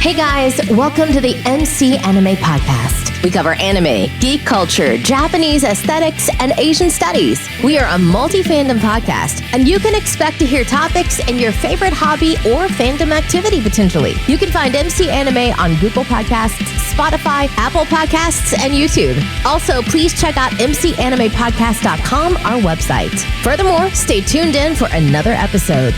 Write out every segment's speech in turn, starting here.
Hey guys, welcome to the MC Anime Podcast. We cover anime, geek culture, Japanese aesthetics, and Asian studies. We are a multi-fandom podcast, and you can expect to hear topics in your favorite hobby or fandom activity potentially. You can find MC Anime on Google Podcasts, Spotify, Apple Podcasts, and YouTube. Also, please check out mcanimepodcast.com, our website. Furthermore, stay tuned in for another episode.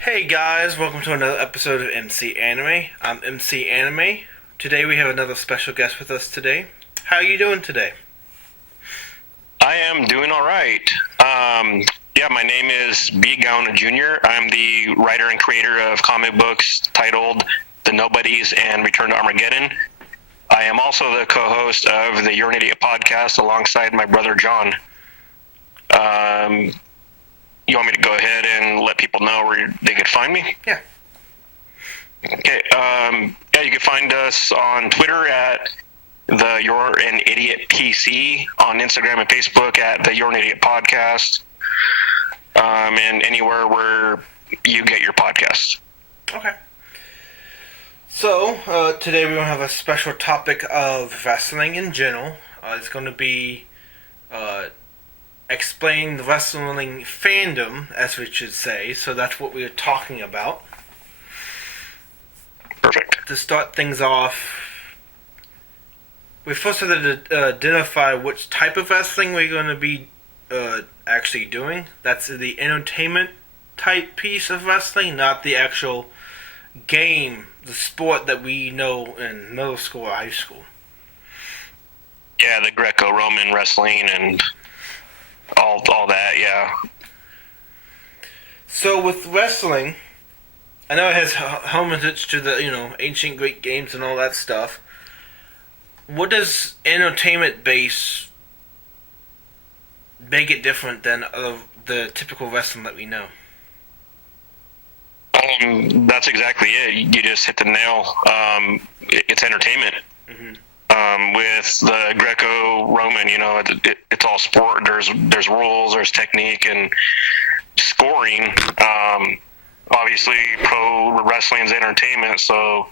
Hey guys, welcome to another episode of MC Anime. I'm MC Anime. Today we have another special guest with us today. How are you doing today? I am doing all right. My name is B. Gown Jr. I'm the writer and creator of comic books titled The Nobodies and Return to Armageddon. I am also the co-host of the You're an Idiot podcast alongside my brother John. You want me to go ahead and let people know where they could find me? Yeah. Okay. You can find us on Twitter at the You're an Idiot PC, on Instagram and Facebook at the You're an Idiot podcast, and anywhere where you get your podcasts. Okay. So, today we're going to have a special topic of wrestling in general. It's going to be explain the wrestling fandom, as we should say, so that's what we are talking about. Perfect. To start things off, we first have to identify which type of wrestling we're going to be actually doing. That's the entertainment type piece of wrestling, not the actual game, the sport that we know in middle school or high school. Yeah, the Greco-Roman wrestling and all that, yeah. So with wrestling, I know it has homage to the ancient Greek games and all that stuff. What does entertainment base make it different than the typical wrestling that we know? That's exactly it. You just hit the nail. It's entertainment. Mm-hmm. With the Greco-Roman, it's all sport. There's rules, there's technique, and scoring. Obviously, pro wrestling is entertainment, so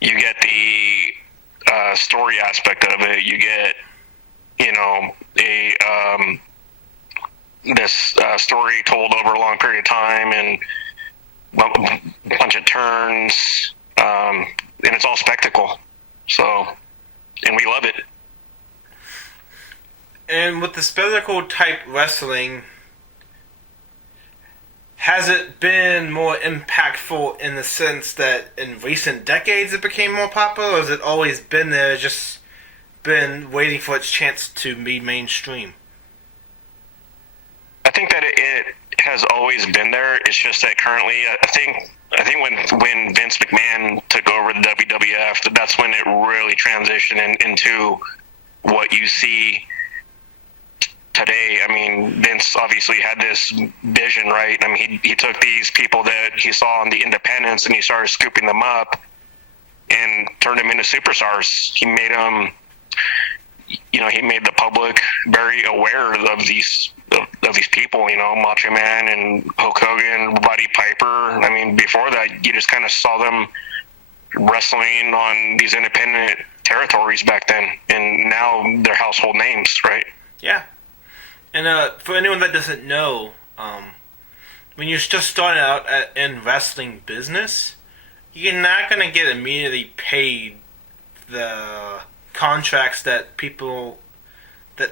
you get the story aspect of it. You get, this story told over a long period of time and a bunch of turns, and it's all spectacle. So. And we love it. And with the spectacle type wrestling, has it been more impactful in the sense that in recent decades it became more popular, or has it always been there, just been waiting for its chance to be mainstream? I think that it has always been there. It's just that currently, I think when Vince McMahon took over the WWF, that's when it really transitioned into what you see today. I mean, Vince obviously had this vision, right? I mean, he took these people that he saw on the independents and he started scooping them up and turned them into superstars. He made them, he made the public very aware of these people, Macho Man and Hulk Hogan, Roddy Piper. I mean, before that, you just kind of saw them wrestling on these independent territories back then, and now they're household names, right? Yeah. And for anyone that doesn't know, when you're just starting out in wrestling business, you're not going to get immediately paid the contracts that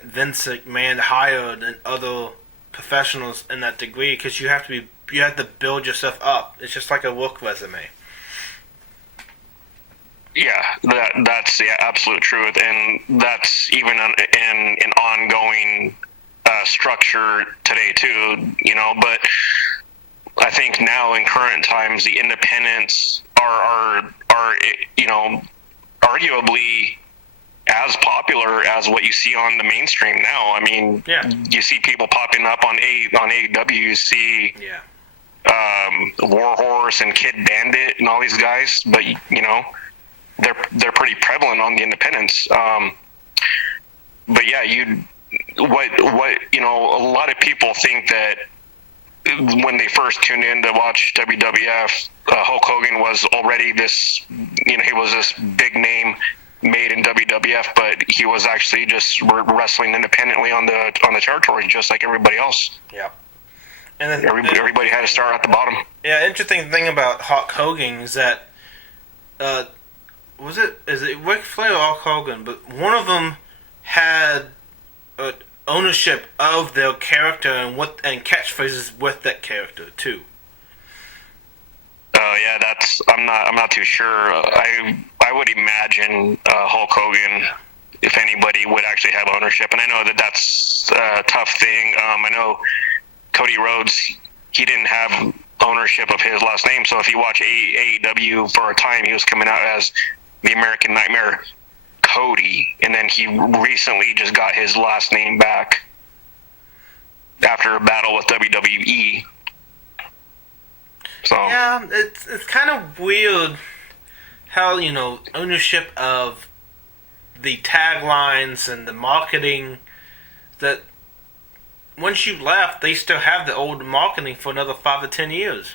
Vince McMahon hired and other professionals in that degree, because you have to build yourself up. It's just like a work resume. Yeah, that's the absolute truth, and that's even an ongoing structure today too. But I think now in current times, the independents are arguably as popular as what you see on the mainstream now. I mean, You see people popping up on AEW. You see Warhorse and Kid Bandit and all these guys, but they're pretty prevalent on the independents. yeah, what you know, a lot of people think that when they first tuned in to watch WWF, Hulk Hogan was already this, you know, he was this big name made in WWF, but he was actually just wrestling independently on the territory, just like everybody else. Yeah. And then everybody had to start at the bottom. Yeah, interesting thing about Hulk Hogan is that, is it Ric Flair or Hulk Hogan? But one of them had ownership of their character and catchphrases with that character too. Oh yeah, I'm not too sure. I would imagine Hulk Hogan, if anybody, would actually have ownership, and I know that's a tough thing. I know Cody Rhodes, he didn't have ownership of his last name, so if you watch AEW for a time, he was coming out as the American Nightmare Cody, and then he recently just got his last name back after a battle with WWE. So yeah, it's kind of weird how, you know, ownership of the taglines and the marketing, that once you left, they still have the old marketing for another 5 to 10 years.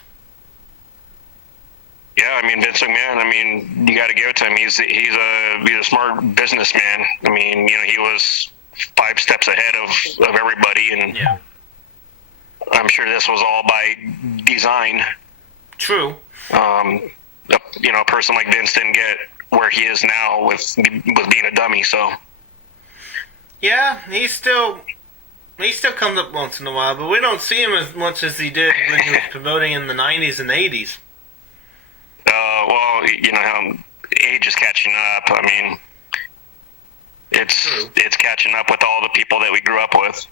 Yeah, I mean, Vince McMahon, I mean, you got to give it to him. He's a smart businessman. I mean, you know, he was 5 steps ahead of everybody, and yeah. I'm sure this was all by design. True. You know, a person like Vince didn't get where he is now with being a dummy. So yeah, he still comes up once in a while, but we don't see him as much as he did when he was promoting in the 90s and 80s. Well, you know, age is catching up. I mean, it's catching up with all the people that we grew up with.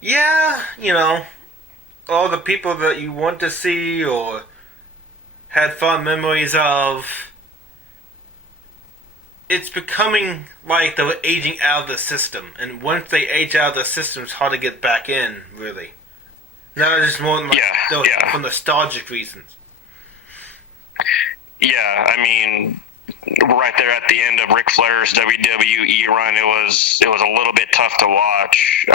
Yeah, you know, all the people that you want to see or had fond memories of. It's becoming like they're aging out of the system, and once they age out of the system, it's hard to get back in, really. Not just more like for nostalgic reasons. Yeah, I mean, right there at the end of Ric Flair's WWE run, it was a little bit tough to watch.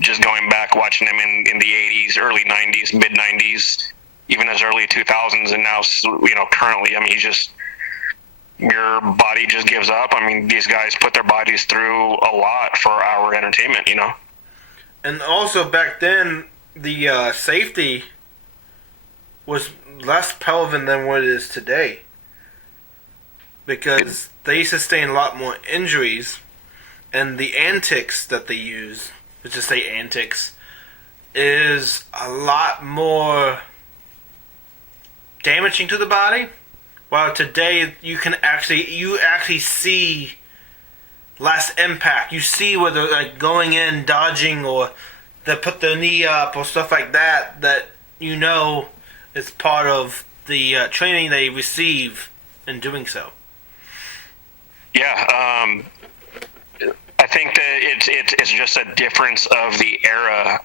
Just going back, watching him in the 80s, early 90s, mid 90s, even as early 2000s, and now, you know, currently, I mean, your body just gives up. I mean, these guys put their bodies through a lot for our entertainment, you know. And also back then, the safety was less prevalent than what it is today, because they sustain a lot more injuries, and the antics that they use, let's just say antics, is a lot more damaging to the body. While today you actually see less impact. You see where they're like going in, dodging, or they put their knee up or stuff like that. That, you know, is part of the training they receive in doing so. Yeah, I think that it's just a difference of the era.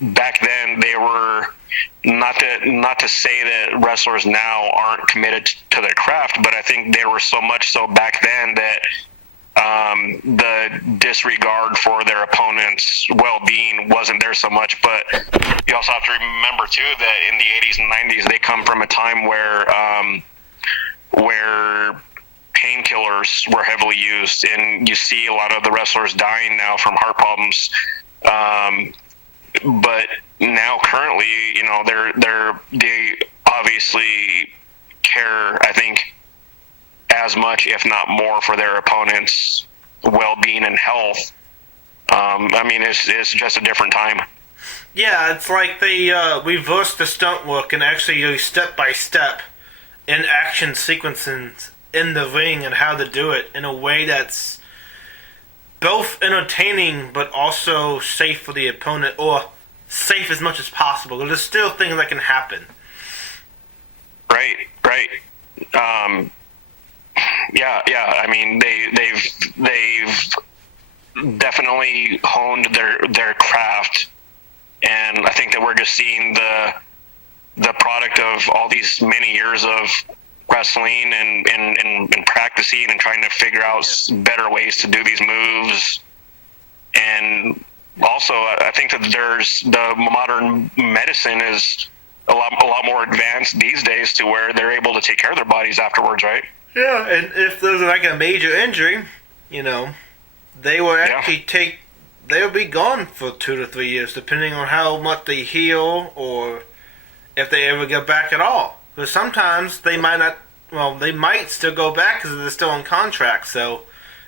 Back then, they were not to say that wrestlers now aren't committed to their craft, but I think they were so much so back then that the disregard for their opponent's well-being wasn't there so much. But you also have to remember too that in the 80s and 90s, they come from a time where painkillers were heavily used, and you see a lot of the wrestlers dying now from heart problems. But now, currently, you know, they obviously care, I think, as much, if not more, for their opponents' well-being and health. I mean, it's just a different time. Yeah, it's like they reversed the stunt work and actually do step by step in action sequences in the ring and how to do it in a way that's both entertaining but also safe for the opponent, or safe as much as possible. There's still things that can happen. Right. Yeah. I mean, they've definitely honed their craft, and I think that we're just seeing the product of all these many years of wrestling and practicing and trying to figure out better ways to do these moves. And also, I think that there's the modern medicine is a lot more advanced these days to where they're able to take care of their bodies afterwards, right? Yeah, and if there's like a major injury, they will actually they'll be gone for 2 to 3 years, depending on how much they heal or if they ever get back at all. Because sometimes they might not, they might still go back because they're still on contract. So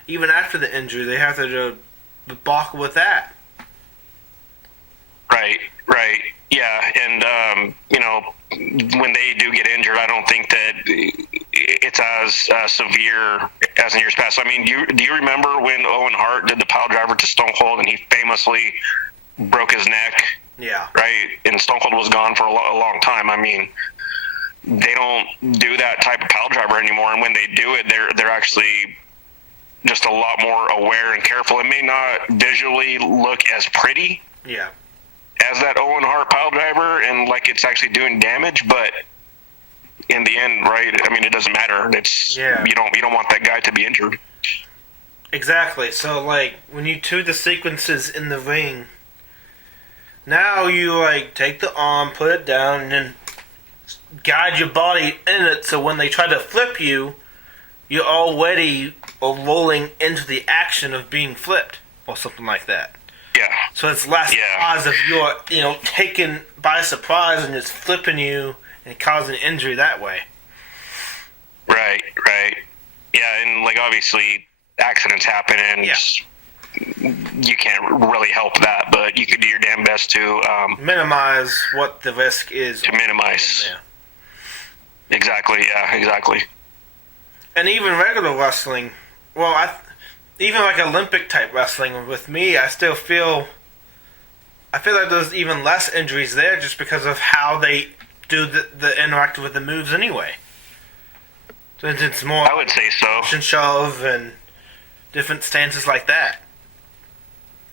even after the injury, they have to balk with that. Right. Yeah, and when they do get injured, I don't think that it's as severe as in years past. I mean, do you remember when Owen Hart did the pile driver to Stone Cold and he famously broke his neck? Yeah. Right, and Stone Cold was gone for a long time. I mean, they don't do that type of pile driver anymore, and when they do it, they're actually just a lot more aware and careful. It may not visually look as pretty. Yeah. As that Owen Hart pile driver, and like it's actually doing damage, but in the end, right? I mean, it doesn't matter. It's you don't want that guy to be injured. Exactly. So like when you do the sequences in the ring, now you like take the arm, put it down, and then guide your body in it. So when they try to flip you, you're already rolling into the action of being flipped or something like that. Yeah. So it's less cause of you're, taken by surprise and it's flipping you and causing injury that way. Right. Yeah, and like obviously accidents happen and you can't really help that, but you can do your damn best to minimize what the risk is. To minimize. Exactly. Yeah. Exactly. And even regular wrestling, even like Olympic type wrestling, with me, I feel like there's even less injuries there just because of how they do the interact with the moves anyway. So it's more, I would say so, push and shove and different stances like that.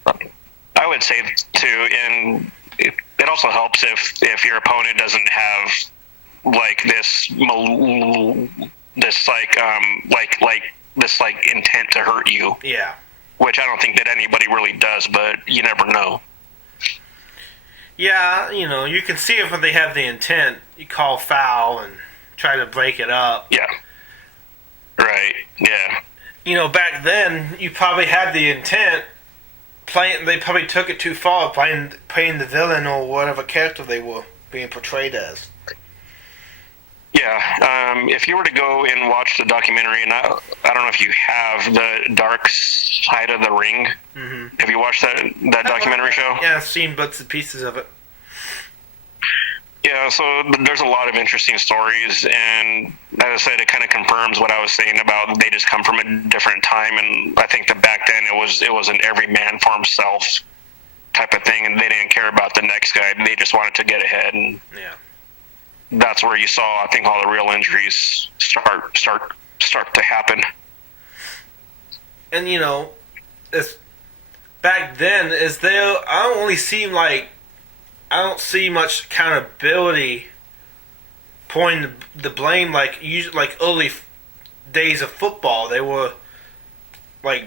I would say too, and it also helps if your opponent doesn't have like this intent to hurt you. Yeah. Which I don't think that anybody really does, but you never know. Yeah, you can see if they have the intent. You call foul and try to break it up. Yeah. Right. Yeah. Back then, you probably had the intent. They probably took it too far, playing the villain or whatever character they were being portrayed as. Yeah, if you were to go and watch the documentary, and I don't know if you have, the Dark Side of the Ring. Mm-hmm. Have you watched that documentary show? Yeah, I've seen bits and pieces of it. Yeah, so there's a lot of interesting stories, and as I said, it kind of confirms what I was saying about they just come from a different time, and I think that back then it was an every man for himself type of thing, and they didn't care about the next guy. They just wanted to get ahead, and that's where you saw, I think, all the real injuries start to happen. And it's back then. I don't see much accountability pointing the blame like early days of football. They were like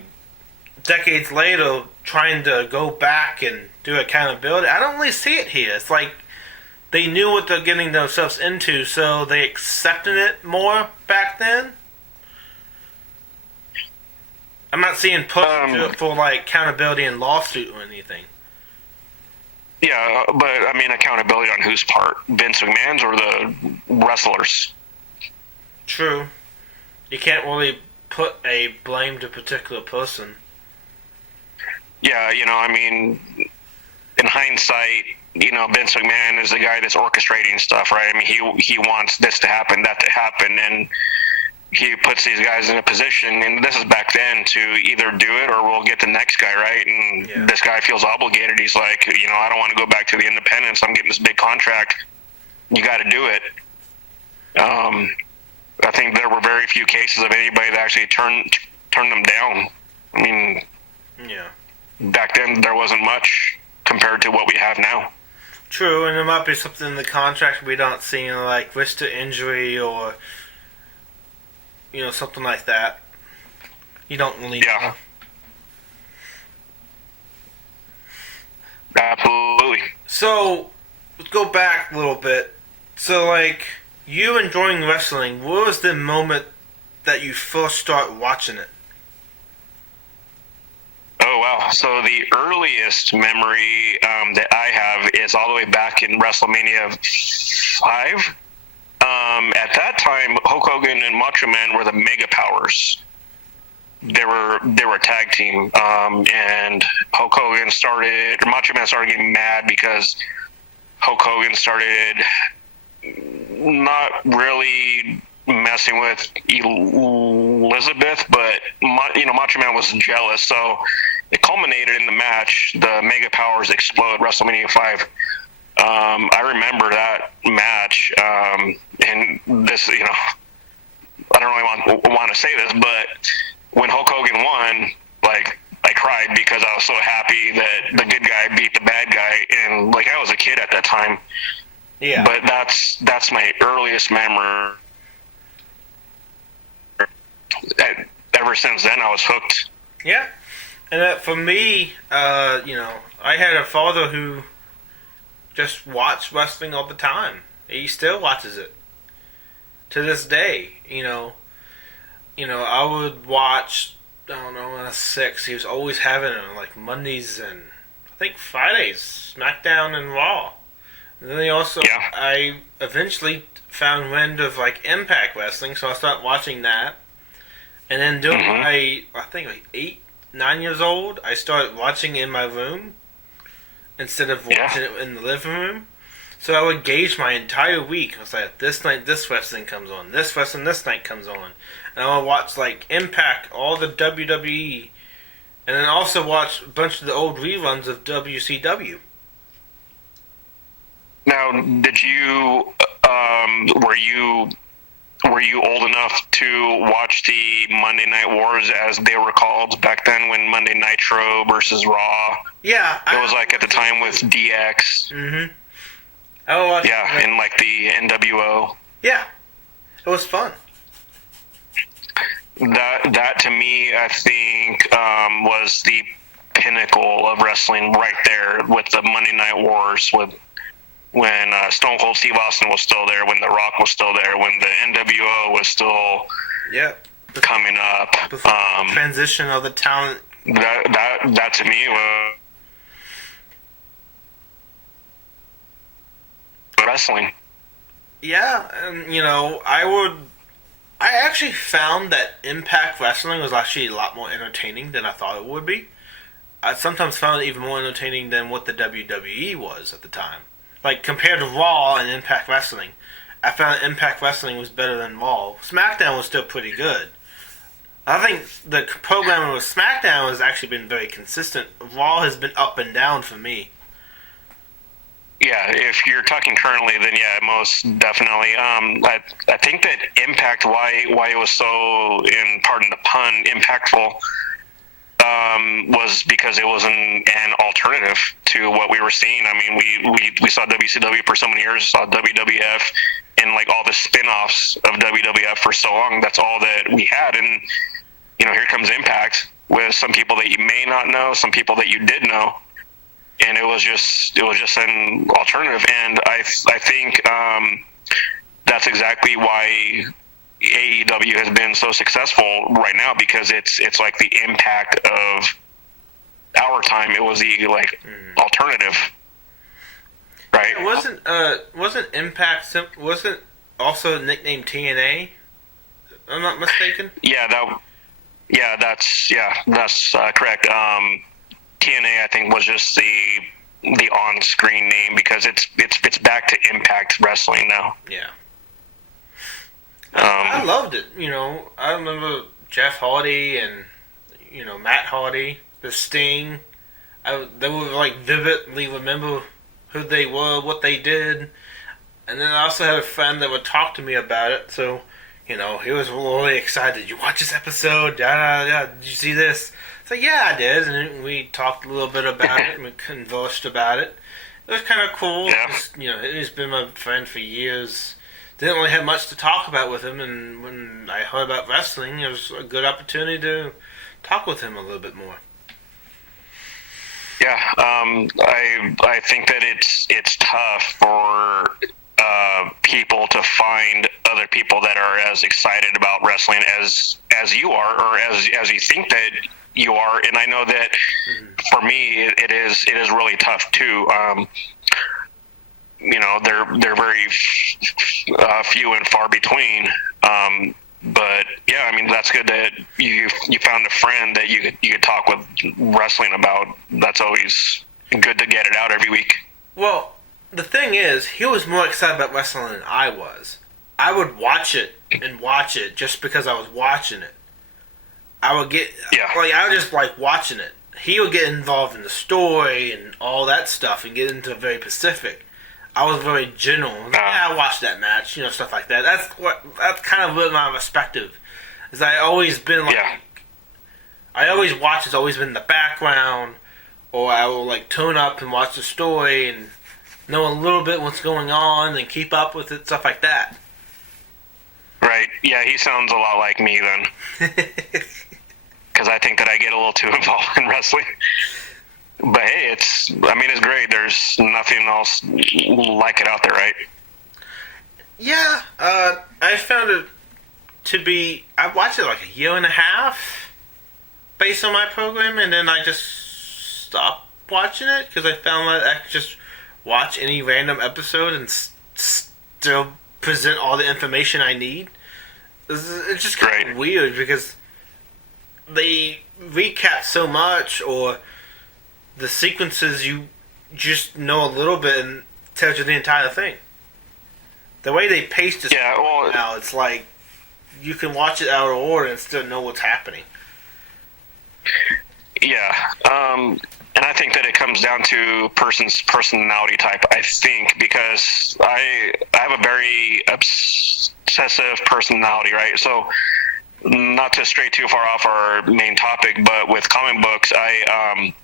decades later trying to go back and do accountability. I don't really see it here. It's like they knew what they're getting themselves into, so they accepted it more back then. I'm not seeing push for like accountability and lawsuit or anything. Yeah, but I mean accountability on whose part? Vince McMahon's or the wrestlers? True. You can't really put a blame to a particular person. Yeah, I mean, in hindsight, Vince McMahon is the guy that's orchestrating stuff, right? I mean, he wants this to happen, that to happen, and he puts these guys in a position, and this is back then, to either do it or we'll get the next guy, right? And this guy feels obligated. He's like, I don't want to go back to the independents. I'm getting this big contract. You got to do it. I think there were very few cases of anybody that actually turned them down. I mean, back then there wasn't much compared to what we have now. True, and there might be something in the contract we don't see, like risk to injury or something like that. You don't really know. Absolutely. So, let's go back a little bit. So, like, you enjoying wrestling, what was the moment that you first start watching it? Oh, wow. So the earliest memory that I have is all the way back in WrestleMania 5. At that time, Hulk Hogan and Macho Man were the Mega Powers. They were a tag team, and Hulk Hogan Macho Man started getting mad because Hulk Hogan started not really messing with Elizabeth, but Macho Man was jealous, so it culminated in the match. The Mega Powers explode WrestleMania 5. I remember that match, and this, I don't really want to say this, but when Hulk Hogan won, like, I cried because I was so happy that the good guy beat the bad guy, and like I was a kid at that time. Yeah. But that's my earliest memory. Ever since then, I was hooked. Yeah. And for me, I had a father who just watched wrestling all the time. He still watches it to this day. I would watch. I don't know, when I was 6, he was always having it on like Mondays and I think Fridays, SmackDown and Raw. And then I eventually found wind of like Impact Wrestling, so I started watching that. And then during I think like 8, 9 years old, I started watching in my room instead of watching it in the living room. So I would gauge my entire week. I was like, this night this wrestling comes on, this wrestling this night comes on. And I would watch like Impact, all the WWE, and then also watch a bunch of the old reruns of WCW. Now, did you were you old enough to watch the Monday Night Wars as they were called back then, when Monday Nitro versus Raw? Yeah, it was like at the time with DX. Mm-hmm. I would watch. Yeah, and like the NWO. Yeah, it was fun. That to me, I think, was the pinnacle of wrestling right there, with the Monday Night Wars, when Stone Cold Steve Austin was still there, when The Rock was still there, when the NWO was still coming up. The transition of the talent. That to me was wrestling. Yeah, and I actually found that Impact Wrestling was actually a lot more entertaining than I thought it would be. I sometimes found it even more entertaining than what the WWE was at the time. Like, compared to Raw and Impact Wrestling, I found Impact Wrestling was better than Raw. SmackDown was still pretty good. I think the programming with SmackDown has actually been very consistent. Raw has been up and down for me. Yeah, if you're talking currently, then yeah, most definitely. I think that Impact, why it was so, in pardon the pun, impactful, was because it was an alternative to what we were seeing. I mean, we saw WCW for so many years, saw WWF, and like all the spin-offs of WWF for so long. That's all that we had, and here comes Impact with some people that you may not know, some people that you did know. And it was just an alternative, and I think that's exactly why AEW has been so successful right now, because it's like the Impact of our time. It was the alternative, right? It wasn't Impact wasn't also nicknamed TNA? I'm not mistaken. That's correct. TNA, I think, was just the on-screen name, because it's back to Impact Wrestling now. Yeah. I loved it. I remember Jeff Hardy and Matt Hardy, the Sting. They would vividly remember who they were, what they did, and then I also had a friend that would talk to me about it. So he was really excited. Did you watch this episode? Did you see this? So yeah, I did, and we talked a little bit about it, and we conversed about it. It was kind of cool. Yeah. He's been my friend for years, didn't really have much to talk about with him, and when I heard about wrestling, it was a good opportunity to talk with him a little bit more. Yeah, I think that it's tough for people to find other people that are as excited about wrestling as you are, or as you think that you are. And I know that for me, it is really tough too. They're very few and far between. But yeah, I mean, that's good that you found a friend that you could talk with wrestling about. That's always good to get it out every week. Well, the thing is, he was more excited about wrestling than I was. I would watch it just because I was watching it. I would just like watching it. He would get involved in the story and all that stuff and get into very specific. I was very general. I watched that match, stuff like that. That's kind of what my perspective is. I always been like, I always watch. It's always been in the background, or I will like tune up and watch the story and know a little bit what's going on and keep up with it, stuff like that. Right. Yeah, he sounds a lot like me then. Because I think that I get a little too involved in wrestling. But hey, it's great. There's nothing else like it out there, right? Yeah, I found it to be. I watched it like a year and a half based on my program, and then I just stopped watching it because I found that I could just watch any random episode and still present all the information I need. It's just kind of weird because they recap so much, or the sequences you just know a little bit and tells you the entire thing. The way they paste this now, it's like you can watch it out of order and still know what's happening. Yeah, and I think that it comes down to person's personality type, I think, because I have a very obsessive personality, right? So, not to stray too far off our main topic, but with comic books, I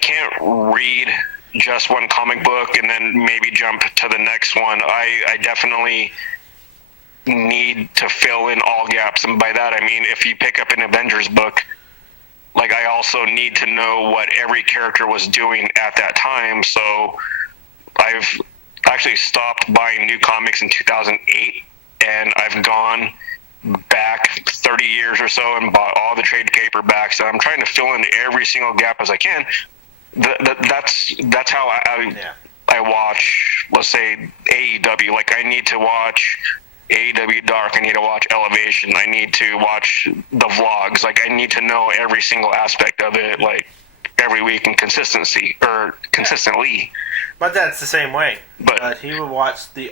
can't read just one comic book and then maybe jump to the next one. I definitely need to fill in all gaps, and by that I mean if you pick up an Avengers book, like I also need to know what every character was doing at that time. So I've actually stopped buying new comics in 2008, and I've gone back 30 years or so and bought all the trade paperbacks, and I'm trying to fill in every single gap as I can. That's how I watch, let's say, AEW. Like, I need to watch AEW Dark, I need to watch Elevation, I need to watch the vlogs. Like, I need to know every single aspect of it, like, every week in consistently. But that's the same way. But he would watch the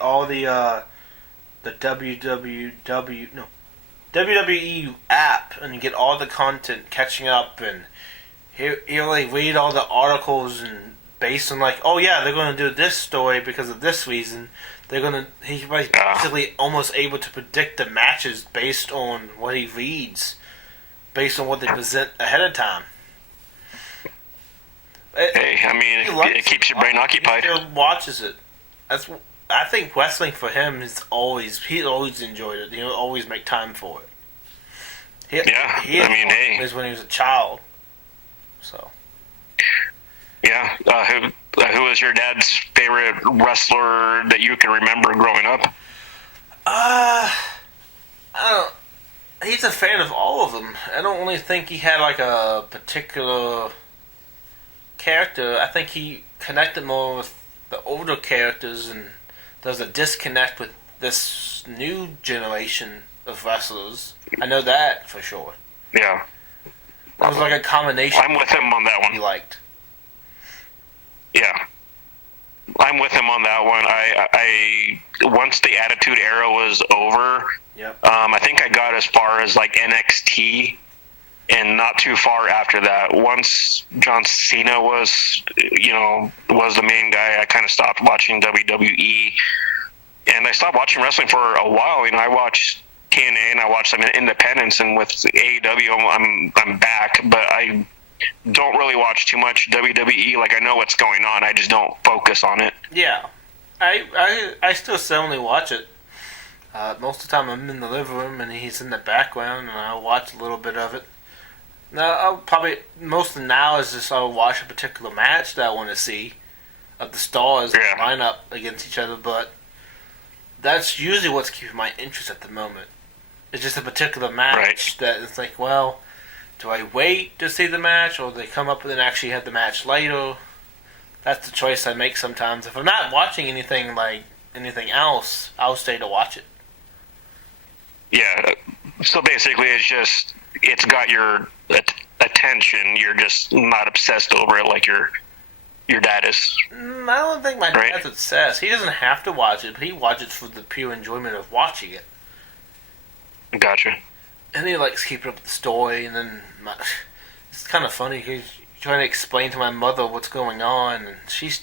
WWE app and get all the content, catching up, and he'll like read all the articles and based on like, oh yeah, they're going to do this story because of this reason. He's basically almost able to predict the matches based on what he reads, based on what they present ahead of time. It keeps your brain occupied. He still watches it. I think wrestling for him he's always enjoyed it. He'll always make time for it. Is when he was a child. So. Yeah. Who was your dad's favorite wrestler that you can remember growing up? He's a fan of all of them. I don't really think he had like a particular character. I think he connected more with the older characters, and there's a disconnect with this new generation of wrestlers. I know that for sure. Yeah. It was like a combination. I'm with him on that one. He liked. Yeah. I'm with him on that one. I once the Attitude Era was over, I think I got as far as like NXT, and not too far after that. Once John Cena was the main guy, I kind of stopped watching WWE, and I stopped watching wrestling for a while. I watched TNA and I watched some independents, and with AEW, I'm back, but I don't really watch too much WWE. Like, I know what's going on, I just don't focus on it. Yeah, I still seldomly watch it. Most of the time I'm in the living room and he's in the background and I'll watch a little bit of it. Now, I'll probably, mostly now is just I'll watch a particular match that I want to see of the stars line up against each other, but that's usually what's keeping my interest at the moment. It's just a particular match that it's like, well, do I wait to see the match or do they come up and actually have the match later? That's the choice I make sometimes. If I'm not watching anything else, I'll stay to watch it. Yeah, so basically it's got your attention. You're just not obsessed over it like your dad is. I don't think my dad's obsessed. He doesn't have to watch it, but he watches for the pure enjoyment of watching it. Gotcha. And he likes keeping up with the story, and then it's kind of funny because trying to explain to my mother what's going on, and she's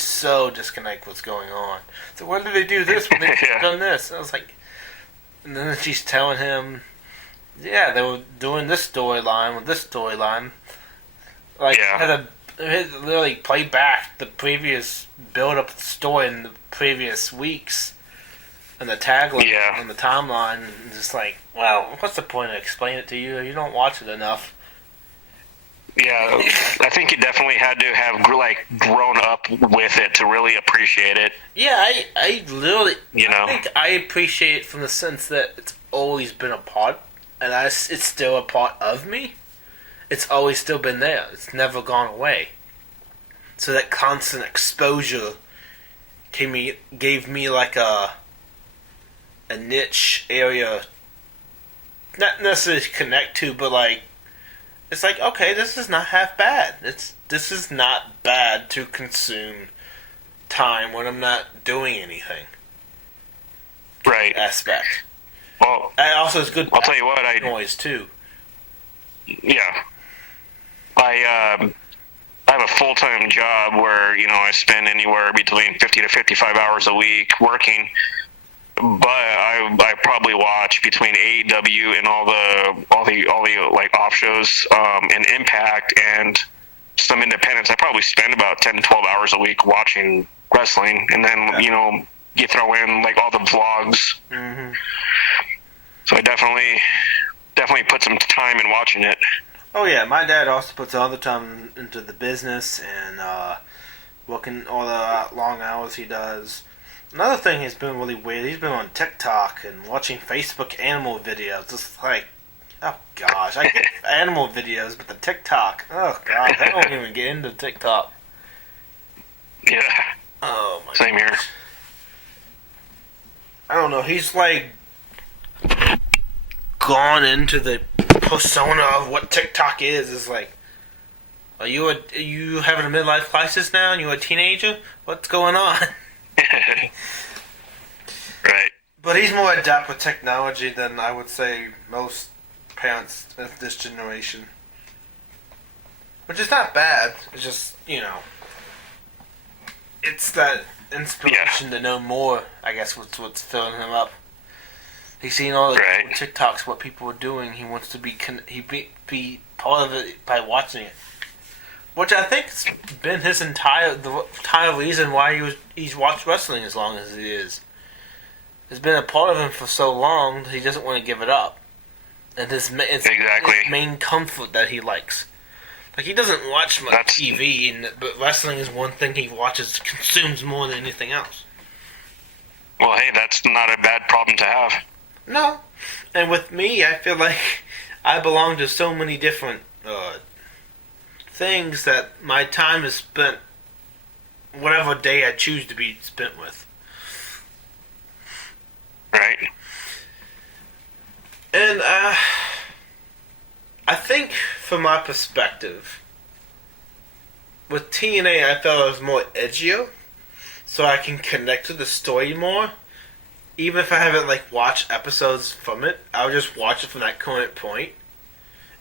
so disconnected what's going on. So why did they do this when they could have done this? And I was like, and then she's telling him, yeah, they were doing this storyline with this storyline. Like, had to literally play back the previous build-up of the story in the previous weeks, and the tagline and the timeline, and just like, well, what's the point of explaining it to you? You don't watch it enough. Yeah, I think you definitely had to have grown up with it to really appreciate it. Yeah, I literally, I think I appreciate it from the sense that it's always been a part, and it's still a part of me. It's always still been there. It's never gone away. So that constant exposure gave me like a niche area, not necessarily to connect to, but like, it's like, okay, this is not half bad. This is not bad to consume time when I'm not doing anything. Right. Aspect. Well, also it's good. I'll tell you what, noise too. Yeah. I have a full-time job where, I spend anywhere between 50 to 55 hours a week working. But I probably watch between AEW and all the like off shows, and Impact and some independents. I probably spend about 10 to 12 hours a week watching wrestling, and then you throw in like all the vlogs. Mm-hmm. So I definitely put some time in watching it. Oh yeah, my dad also puts all the time into the business and working all the long hours he does. Another thing he's been really weird, he's been on TikTok and watching Facebook animal videos. It's like, oh gosh, I get animal videos, but the TikTok, oh god, I don't even get into TikTok. Yeah. Oh my Same here. I don't know, he's like gone into the persona of what TikTok is. It's like, are you having a midlife crisis now and you're a teenager? What's going on? Right. But he's more adept with technology than I would say most parents of this generation. Which is not bad. It's just, it's that inspiration to know more, I guess, what's filling him up. He's seen all the TikToks, what people are doing. He wants to be part of it by watching it. Which I think's been the entire reason why he's watched wrestling as long as he is. It's been a part of him for so long that he doesn't want to give it up. And it's his main comfort that he likes. Like, he doesn't watch much TV, but wrestling is one thing he consumes more than anything else. Well, hey, that's not a bad problem to have. No. And with me, I feel like I belong to so many different things that my time is spent whatever day I choose to be spent with. Right. And I think from my perspective, with TNA I felt it was more edgier, so I can connect to the story more. Even if I haven't watched episodes from it, I'll just watch it from that current point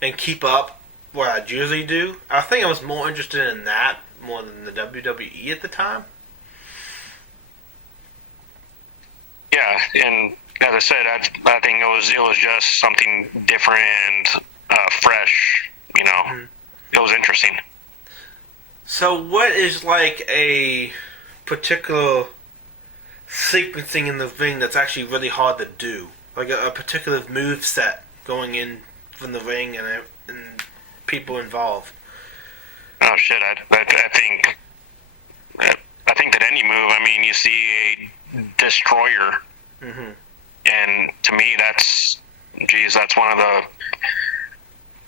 and keep up what I usually do. I think I was more interested in that more than the WWE at the time. Yeah, and as I said, I think it was just something different and fresh. Mm-hmm. It was interesting. So, what is a particular sequencing in the ring that's actually really hard to do. Like a particular move set going in from the ring and people involved. Oh shit! I think that any move. I mean, you see a destroyer, and to me, that's one of the.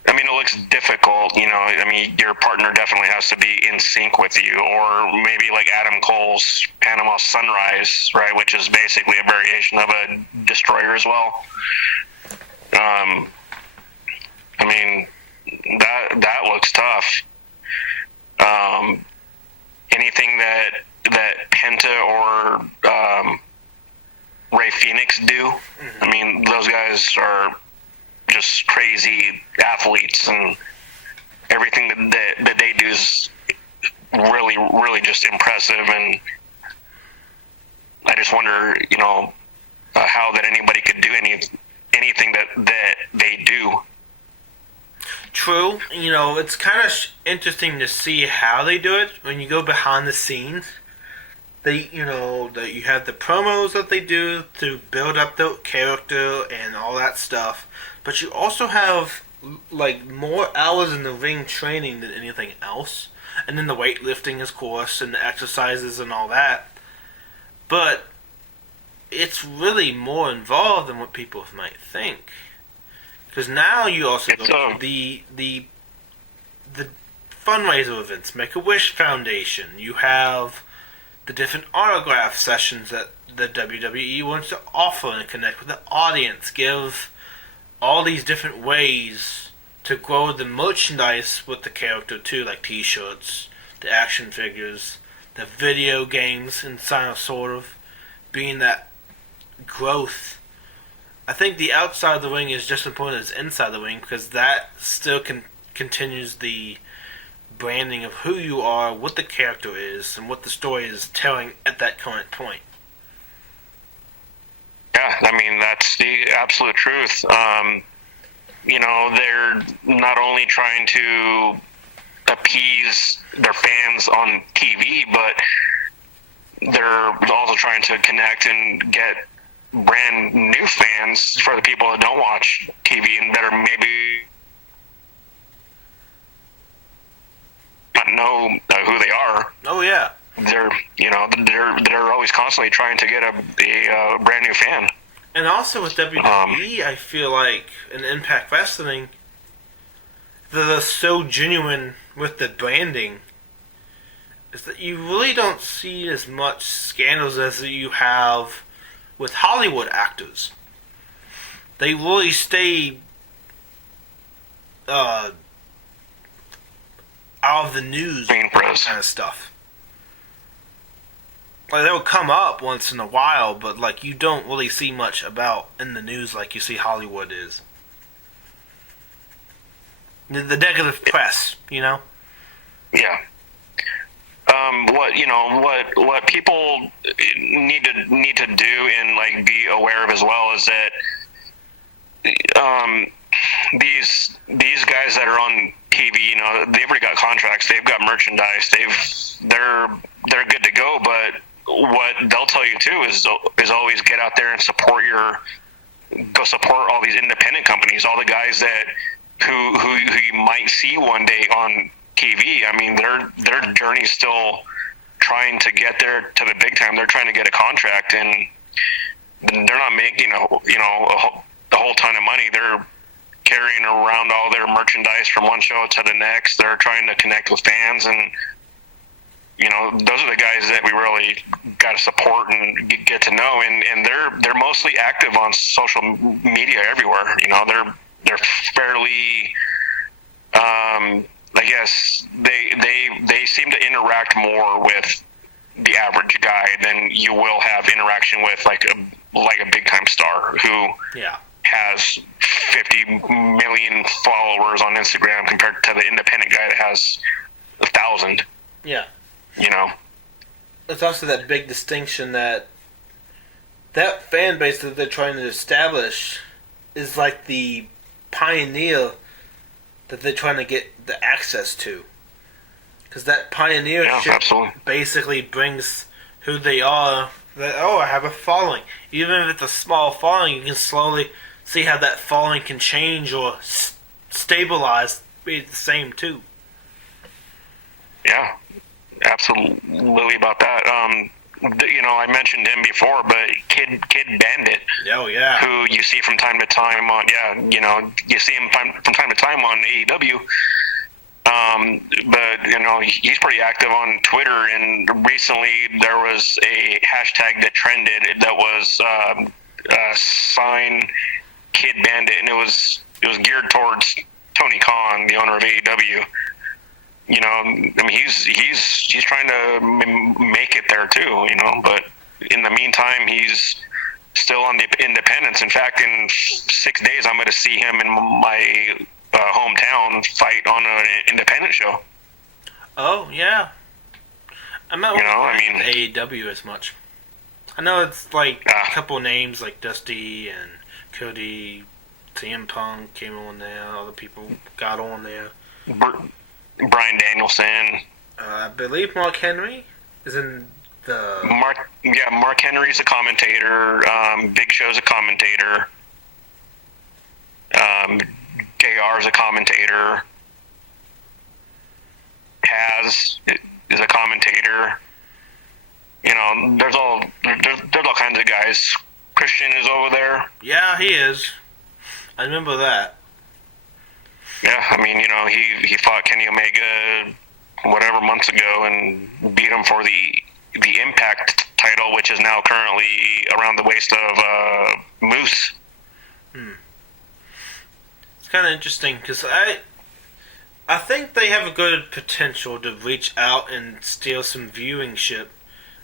I mean, it looks difficult, you know. I mean, your partner definitely has to be in sync with you, or maybe like Adam Cole's Panama Sunrise, right, which is basically a variation of a destroyer as well. I mean, that looks tough. Anything that Penta or Ray Phoenix do, I mean, those guys are just crazy athletes, and everything that they do is really, really just impressive. And I just wonder, you know, how that anybody could do anything that they do. True. You know, it's kind of interesting to see how they do it when you go behind the scenes. You have the promos that they do to build up the character and all that stuff, but you also have like more hours in the ring training than anything else, and then the weightlifting, of course, and the exercises and all that. But it's really more involved than what people might think, because now you also go to the fundraiser events, Make-A-Wish Foundation. You have the different autograph sessions that the WWE wants to offer and connect with the audience, give all these different ways to grow the merchandise with the character too, like t-shirts, the action figures, the video games inside of sort of being that growth. I think the outside of the ring is just as important as inside the ring, because that still continues the branding of who you are, what the character is, and what the story is telling at that current point. Yeah, I mean, that's the absolute truth. You know, they're not only trying to appease their fans on TV, but they're also trying to connect and get brand new fans for the people that don't watch TV and that are maybe not know who they are. Oh yeah, they're always constantly trying to get a brand new fan. And also with WWE, I feel like in Impact Wrestling, they're so genuine with the branding, is that you really don't see as much scandals as you have with Hollywood actors. They really stay out of the news, kind of stuff. Like, they'll come up once in a while, but like you don't really see much about in the news like you see Hollywood is. The negative press, you know? Yeah. What people need to do and like be aware of as well is that these guys that are on TV, you know, they've already got contracts, they've got merchandise, they're good to go. But what they'll tell you too is always get out there and support all these independent companies, all the guys that who you might see one day on TV. I mean, their journey's still trying to get there to the big time. They're trying to get a contract, and they're not making a whole ton of money. They're carrying around all their merchandise from one show to the next. They're trying to connect with fans, and you know, those are the guys that we really got to support and get to know. And they're mostly active on social media everywhere. You know, they're fairly. I guess they seem to interact more with the average guy than you will have interaction with like a big time star who has 50 million followers on Instagram compared to the independent guy that has 1,000. Yeah. You know. It's also that big distinction that fan base that they're trying to establish is like the pioneer that they're trying to get the access to. Because that pioneership basically brings who they are That, oh, I have a following. Even if it's a small following, you can slowly see how that following can change or stabilize, be the same too. Yeah, absolutely about that. I mentioned him before, but Kid Bandit. Oh yeah. Who you see from time to time on, you see him from time to time on AEW. But he's pretty active on Twitter, and recently there was a hashtag that trended that was sign Kid Bandit, and it was geared towards Tony Khan, the owner of AEW. He's trying to make it there too, but in the meantime, he's still on the independents. In fact, in 6 days, I'm going to see him in my hometown fight on an independent show. Oh yeah, I'm not AEW as much. I know it's like a couple names like Dusty and Cody, CM Punk came on there. Other people got on there. Bryan Danielson. I believe Mark Henry is in the... Mark Henry's a commentator. Big Show's a commentator. JR's a commentator. Taz is a commentator. There's all kinds of guys. Christian is over there. Yeah, he is. I remember that. Yeah, he fought Kenny Omega whatever months ago and beat him for the Impact title, which is now currently around the waist of Moose. It's kind of interesting because I think they have a good potential to reach out and steal some viewingship.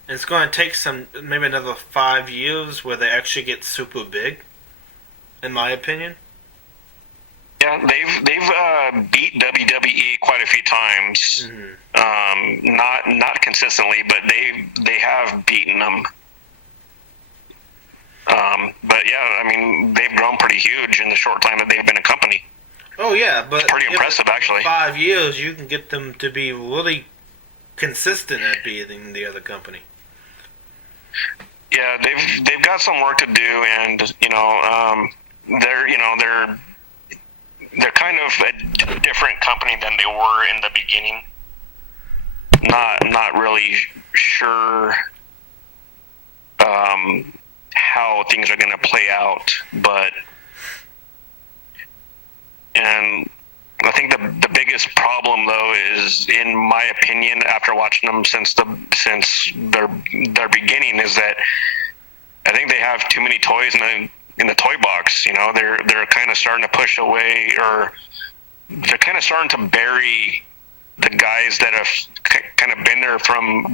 And it's going to take maybe another 5 years where they actually get super big, in my opinion. Yeah, they've beat WWE quite a few times. Not consistently, but they have beaten them. But yeah, they've grown pretty huge in the short time that they've been a company. Oh yeah, but it's pretty impressive actually. 5 years, you can get them to be really consistent at beating the other company. Yeah, they've got some work to do, and they're kind of a different company than they were in the beginning. Not really sure how things are going to play out, and I think the biggest problem though is, in my opinion, after watching them since their beginning, is that I think they have too many toys in the toy box. They're kind of starting to push away, or they're kind of starting to bury the guys that have kind of been there from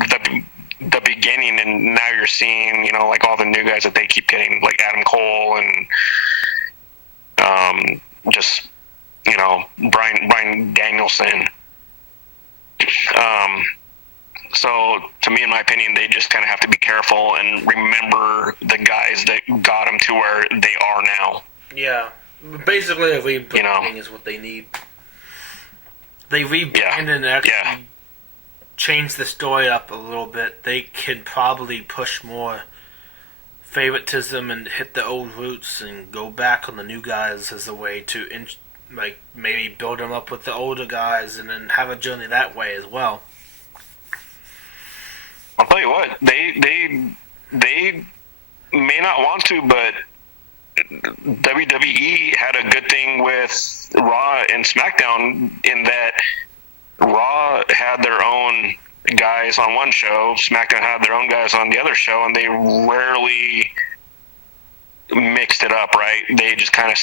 the beginning, and now you're seeing like all the new guys that they keep getting, like Adam Cole and just Bryan Danielson. So, to me, in my opinion, they just kind of have to be careful and remember the guys that got them to where they are now. Yeah. Basically, a rebranding is what they need. They rebranded and actually changed the story up a little bit. They can probably push more favoritism and hit the old roots and go back on the new guys as a way to maybe build them up with the older guys and then have a journey that way as well. I'll tell you what, they may not want to, but WWE had a good thing with Raw and SmackDown in that Raw had their own guys on one show, SmackDown had their own guys on the other show, and they rarely mixed it up, right? They just kind of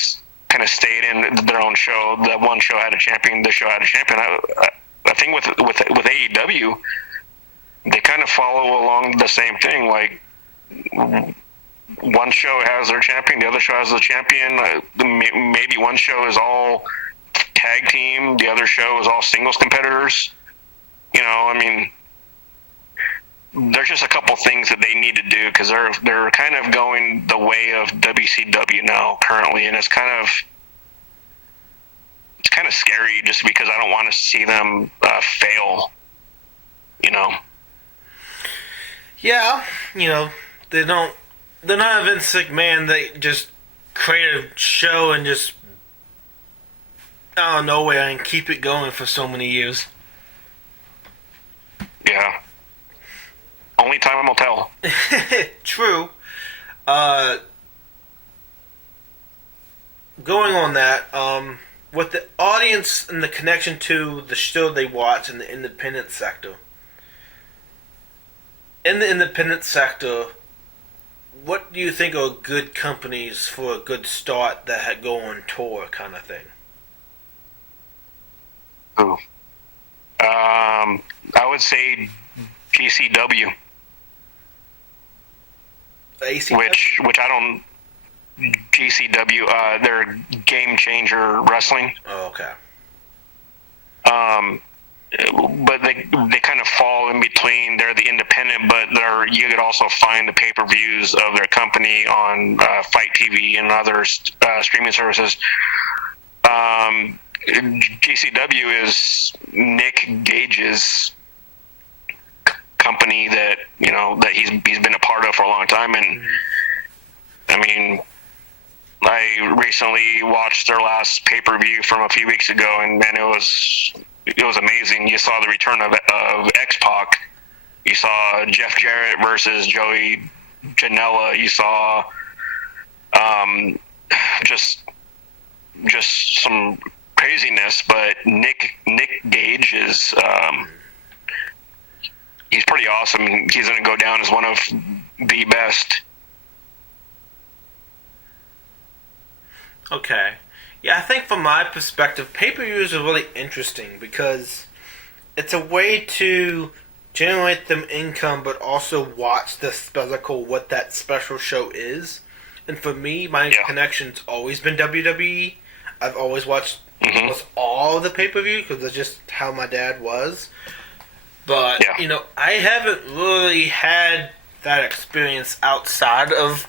stayed in their own show. That one show had a champion, this show had a champion. I think with AEW, they kind of follow along the same thing. Like, one show has their champion, the other show has the champion. Maybe one show is all tag team, the other show is all singles competitors. There's just a couple things that they need to do, because they're kind of going the way of WCW now currently, and it's kind of scary, just because I don't want to see them fail. Yeah, They're not a Vince McMahon that just create a show and just out of nowhere and keep it going for so many years. Yeah. Only time will tell. True. Going on that, with the audience and the connection to the show they watch in the independent sector. In the independent sector, what do you think are good companies for a good start that go on tour kind of thing? Ooh. I would say GCW. ACW? Which I don't... GCW, they're Game Changer Wrestling. Oh, okay. But they kind of fall in between. They're the independent, but you could also find the pay-per-views of their company on Fight TV and other streaming services. GCW is Nick Gage's company that he's been a part of for a long time, and I mean, I recently watched their last pay-per-view from a few weeks ago, and man, it was amazing. You saw the return of X-Pac. You saw Jeff Jarrett versus Joey Janela. You saw just some craziness, but Nick Gage is he's pretty awesome. He's going to go down as one of the best. Okay. Yeah, I think from my perspective, pay-per-views are really interesting because it's a way to generate them income, but also watch the spectacle, what that special show is. And for me, my connection's always been WWE. I've always watched almost all the pay-per-view because that's just how my dad was. But, I haven't really had that experience outside of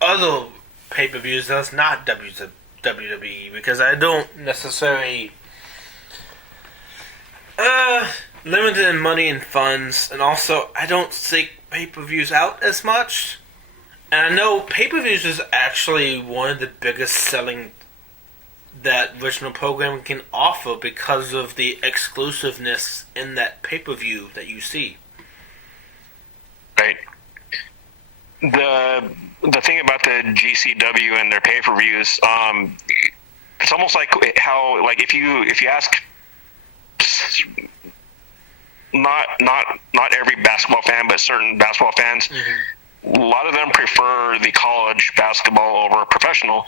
other pay-per-views that's not WWE because I don't necessarily limited in money and funds, and also I don't seek pay-per-views out as much. And I know pay-per-views is actually one of the biggest selling that original programming can offer because of the exclusiveness in that pay-per-view that you see. Right. The thing about the GCW and their pay-per-views, it's almost like how, like, if you ask not every basketball fan, but certain basketball fans, a lot of them prefer the college basketball over professional,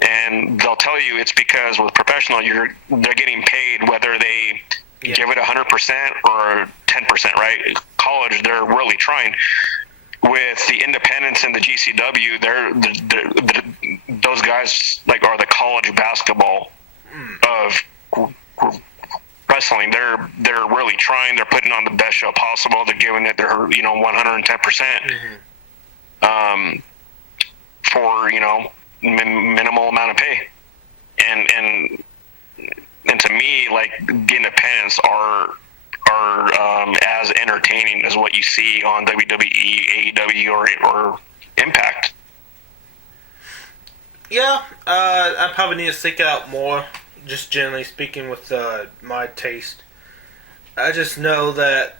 and they'll tell you it's because with professional they're getting paid whether they give it 100% or 10%, right? College, they're really trying. With the independents and the GCW, those guys are the college basketball of wrestling. They're really trying. They're putting on the best show possible. They're giving it their 110%. For minimal amount of pay, and to me, like, the independents are as entertaining as what you see on WWE, AEW, or Impact. Yeah, I probably need to seek it out more, just generally speaking with my taste. I just know that,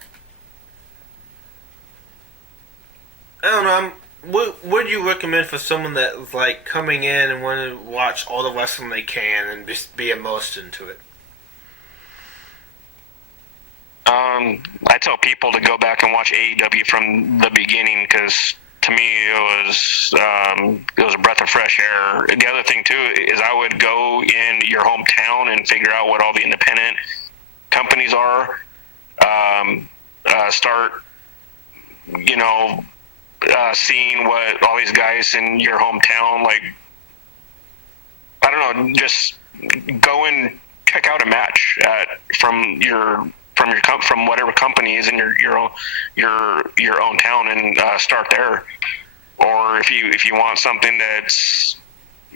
I don't know, what would you recommend for someone that's like coming in and want to watch all the wrestling they can and just be immersed into it? I tell people to go back and watch AEW from the beginning because to me it was a breath of fresh air. The other thing too is I would go in your hometown and figure out what all the independent companies are. Start, seeing what all these guys in your hometown, like, I don't know, just go and check out a match from whatever company is in your own town, and start there. Or if you want something that's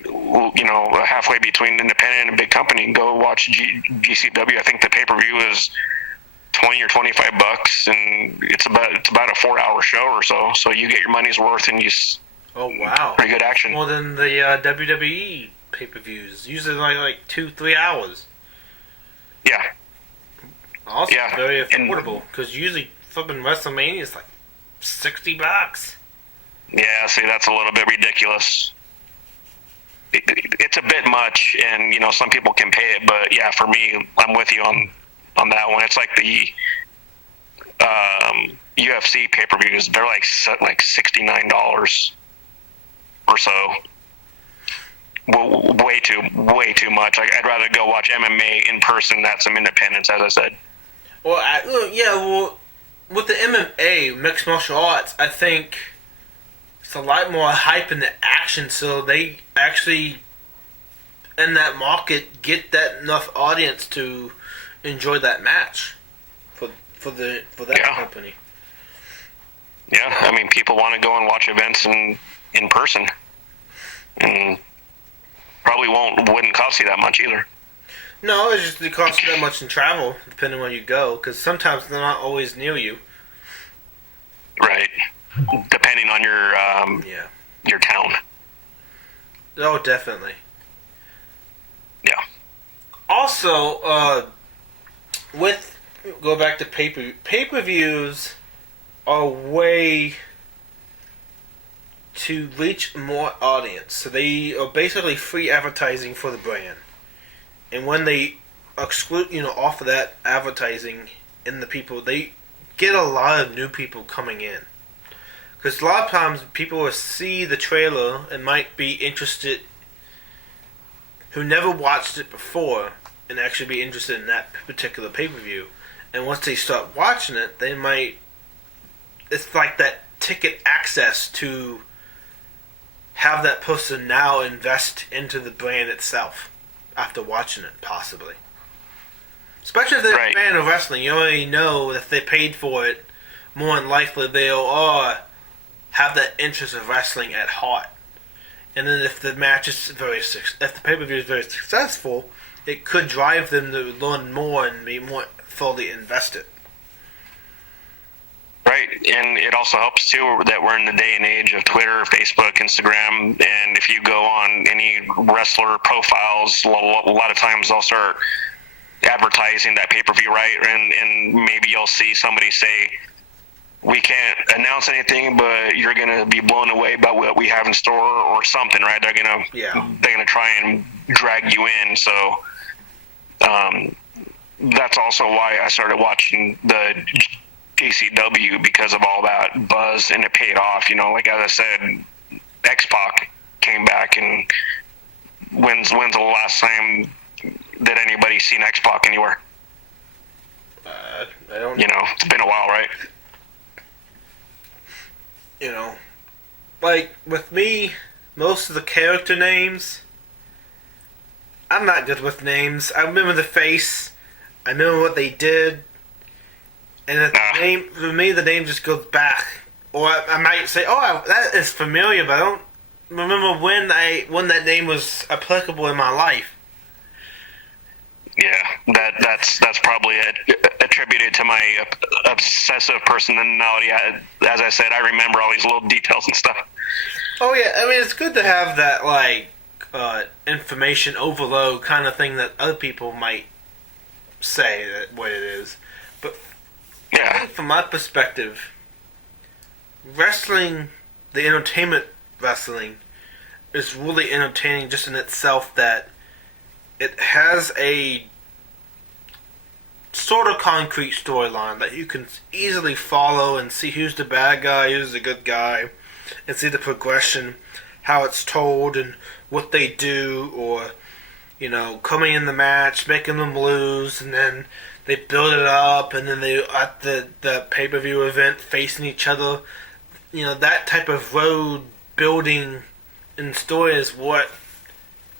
halfway between independent and a big company, go watch GCW. I think the pay-per-view is $20 or $25, and it's about a 4-hour show or so. So you get your money's worth, and oh wow, pretty good action. More than the WWE pay-per-views, usually like 2-3 hours. Yeah. Also, very affordable because usually flipping WrestleMania is like $60. Yeah, see, that's a little bit ridiculous. It's a bit much, and some people can pay it, but yeah, for me, I'm with you on that one. It's like the UFC pay-per-views; they're like $69 or so. Well, way too much. I'd rather go watch MMA in person. That's some independence, as I said. Well, with the MMA, mixed martial arts, I think it's a lot more hype in the action, so they actually, in that market, get that enough audience to enjoy that match for that company. Yeah, I mean, people want to go and watch events in person, and probably wouldn't cost you that much either. No, it's just it costs that much in travel, depending on where you go, because sometimes they're not always near you. Right. Depending on your town. Oh, definitely. Yeah. Also, go back to pay-per-views are a way to reach more audience. So they are basically free advertising for the brand. And when they offer that advertising in the people, they get a lot of new people coming in. Because a lot of times people will see the trailer and might be interested, who never watched it before, and actually be interested in that particular pay-per-view. And once they start watching it, they might... It's like that ticket access to have that person now invest into the brand itself after watching it, possibly. Especially if they're a fan of wrestling. You already know that if they paid for it, more than likely they'll have that interest of wrestling at heart. And then if the match is if the pay-per-view is very successful, it could drive them to learn more and be more fully invested. Right, and it also helps too that we're in the day and age of Twitter, Facebook, Instagram, and if you go on any wrestler profiles, a lot of times they'll start advertising that pay-per-view, right? And maybe you'll see somebody say, we can't announce anything, but you're going to be blown away by what we have in store or something, right? They're gonna try and drag you in. So that's also why I started watching the ACW, because of all that buzz, and it paid off. Like as I said, X-Pac came back, and when's the last time that anybody's seen X-Pac anywhere? I don't. It's been a while, right? Like with me, most of the character names, I'm not good with names. I remember the face, I know what they did, and the name, for me, the name just goes back. Or I might say, that is familiar, but I don't remember when that name was applicable in my life. Yeah, that's probably attributed to my obsessive personality. As I said, I remember all these little details and stuff. Oh yeah, I mean, it's good to have that information overload kind of thing that other people might say that what it is. But I think from my perspective, wrestling, the entertainment wrestling, is really entertaining just in itself, that it has a sort of concrete storyline that you can easily follow and see who's the bad guy, who's the good guy, and see the progression, how it's told, and what they do, or coming in the match, making them lose, and then they build it up, and then they at the pay-per-view event facing each other. That type of road building and story is what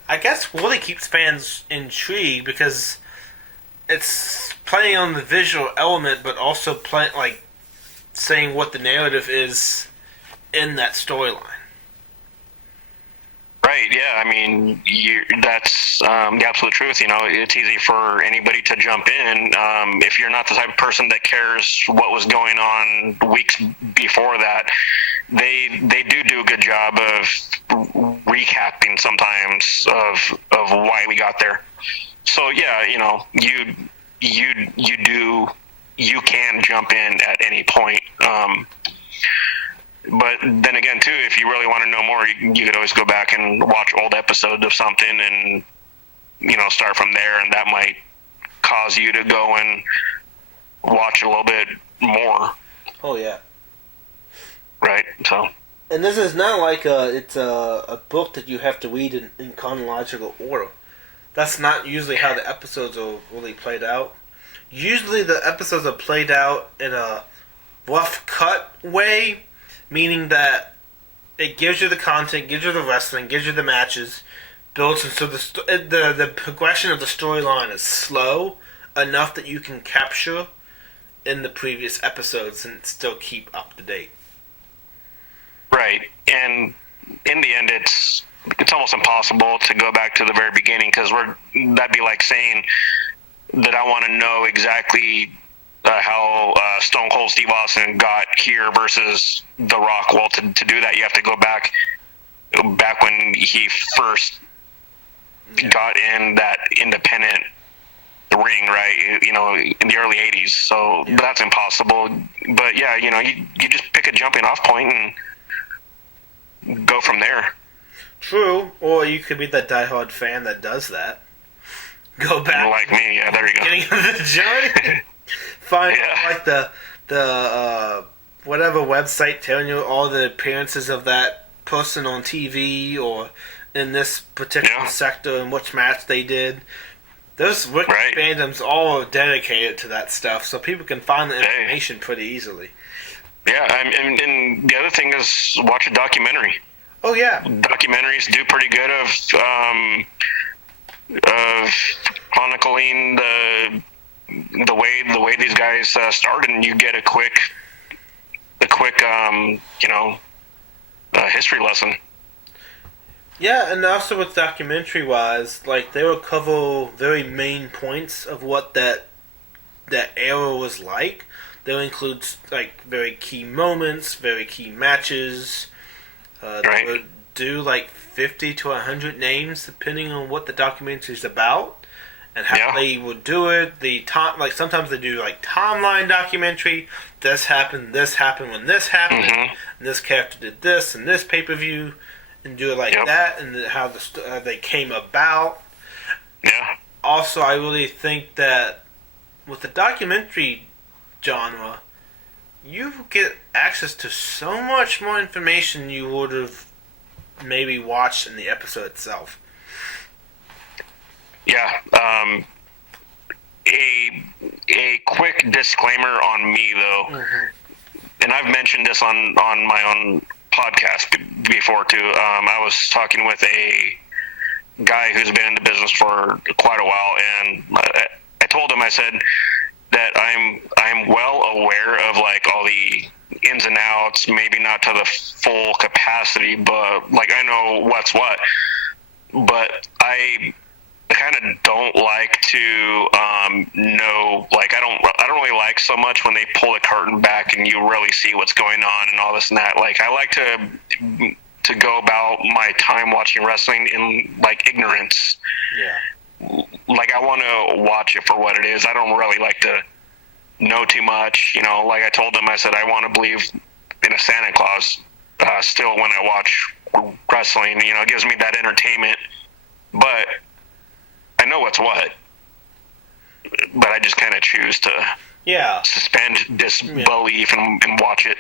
I guess really keeps fans intrigued, because it's playing on the visual element, but also saying what the narrative is in that storyline. Right, yeah, I mean, that's the absolute truth. It's easy for anybody to jump in. If you're not the type of person that cares what was going on weeks before that, they do a good job of recapping sometimes of why we got there. So yeah, you can jump in at any point. But then again, too, if you really want to know more, you could always go back and watch old episodes of something and, start from there. And that might cause you to go and watch a little bit more. Oh, yeah. Right, so. And this is not like it's a book that you have to read in chronological order. That's not usually how the episodes are really played out. Usually the episodes are played out in a rough cut way, meaning that it gives you the content, gives you the wrestling, gives you the matches, builds, and so the progression of the storyline is slow enough that you can capture in the previous episodes and still keep up to date. Right, and in the end, it's almost impossible to go back to the very beginning, because that'd be like saying that I want to know exactly how Stone Cold Steve Austin got here versus The Rock. Well, to do that, you have to go back when he first got in that independent ring, right? In the early '80s. So that's impossible. But yeah, you just pick a jumping off point and go from there. True, or you could be that diehard fan that does that. Go back, like me. Yeah, there you go. Getting of the journey. Find like the whatever website telling you all the appearances of that person on TV or in this particular sector and which match they did. Those wiki fandoms all are dedicated to that stuff, so people can find the information pretty easily. Yeah, and the other thing is watch a documentary. Oh yeah, documentaries do pretty good of chronicling the way these guys started, and you get a quick history lesson. Yeah, and also with documentary wise, like they will cover very main points of what that era was like. They'll include like very key moments, very key matches. They would do like 50 to 100 names depending on what the documentary is about and how they would do it. Like sometimes they do like timeline documentary. This happened when this happened, and this character did this and this pay-per-view, and do it like that, and how they came about. Yeah. Also, I really think that with the documentary genre, you get access to so much more information you would have maybe watched in the episode itself. Yeah. A quick disclaimer on me, though, and I've mentioned this on my own podcast before, too. I was talking with a guy who's been in the business for quite a while, and I told him, I said that I'm well aware of like all the ins and outs, maybe not to the full capacity, but like I know what's what. But I kind of don't like to know, like I don't really like so much when they pull the curtain back and you really see what's going on and all this and that. Like I like to go about my time watching wrestling in like ignorance. Yeah. Like I want to watch it for what it is. I don't really like to know too much. Like I told them, I said I want to believe in a Santa Claus. Still, when I watch wrestling, it gives me that entertainment. But I know what's what. But I just kind of choose to suspend disbelief and watch it.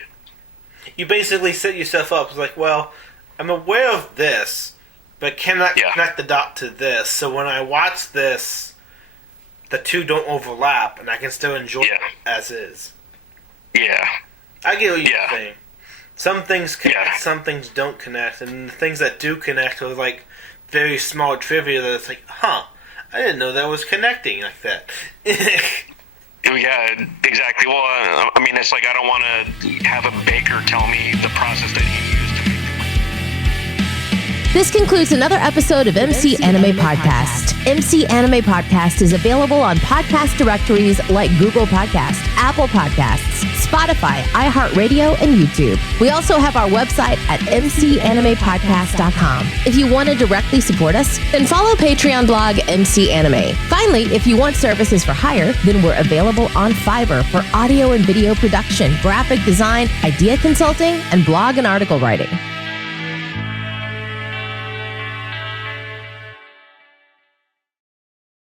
You basically set yourself up. It's like, well, I'm aware of this, but cannot connect the dot to this. So when I watch this, the two don't overlap, and I can still enjoy it as is. Yeah. I get what you're saying. Some things connect, some things don't connect, and the things that do connect are like very small trivia that it's like, I didn't know that was connecting like that. Yeah, exactly. Well, I mean, it's like I don't want to have a baker tell me the process that he used to make. This concludes another episode of MC Anime Podcast. MC Anime Podcast is available on podcast directories like Google Podcast, Apple Podcasts, Spotify, iHeartRadio, and YouTube. We also have our website at mcanimepodcast.com. If you want to directly support us, then follow Patreon blog MC Anime. Finally, if you want services for hire, then we're available on Fiverr for audio and video production, graphic design, idea consulting, and blog and article writing.